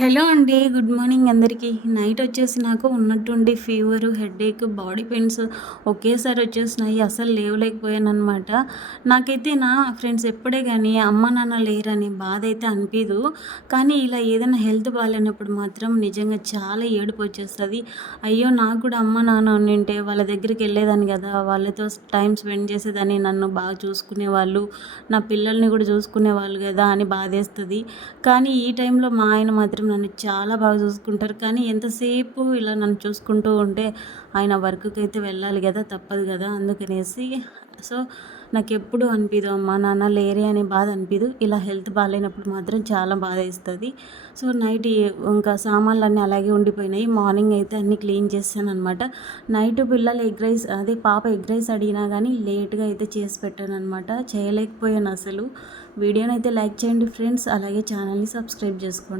Hello అండి. Good morning అందరికీ. Night వచ్చేసి నాకు ఉన్నట్టుండి ఫీవరు, హెడేక్, బాడీ పెయిన్స్ ఒకేసారి వచ్చేసినాయి. అసలు లేవలేకపోయాననమాట. నాకైతే నా ఫ్రెండ్స్ ఎప్పుడే గానీ అమ్మ, నాన్న లేరని బాధైతే అనిపీదు. కానీ ఇలా ఏదైనా హెల్త్ బాలేనప్పుడు మాత్రం నిజంగా చాలా ఏడుపొచ్చేస్తది. అయ్యో! నాకు కూడా అమ్మ, నాన్న ఉండింటే వాళ్ళ దగ్గరికెళ్ళేదాన్ని గదా! వాళ్ళతో టైమ్ స్పెండ్ చేసేదాన్ని. నన్ను బాగా చూసుకునేవాళ్ళు. నా పిల్లల్ని కూడా చూసుకునేవాళ్ళు గదా! అని బాధేస్తది. కానీ ఈ టైంలో మా ఆయన మాత్రం నన్ను చాలా బాగా చూసుకుంటారు. కానీ ఎంతసేపు ఇలా నన్ను చూసుకుంటూ ఉంటే ఆయన వర్క్‌కైతే వెళ్ళాలి గదా! తప్పదు గదా! అందుకనేసి సో, నాకెప్పుడు అనిపియదు అమ్మా, నాన్న లేరే అనే బాధ అనిపియదు. ఇలా హెల్త్ బాలేనప్పుడు మాత్రం చాలా బాధేస్తది. సో, నైట్ ఇంకా సామాన్లన్నీ అలాగే ఉండిపోయినాయి. మార్నింగ్ అయితే అన్నీ క్లీన్ చేశాననమాట. నైట్ పిల్లలు ఎగ్ రైస్ అదే పాప ఎగ్ రైస్ అడిగినా గానీ లేట్‌గా అయితే చేసి పెట్టాననమాట. చేయలేకపోయాను అసలు. వీడియోనైతే లైక్ చేయండి ఫ్రెండ్స్. అలాగే ఛానల్‌ని సబ్స్క్రైబ్ చేసుకోండి.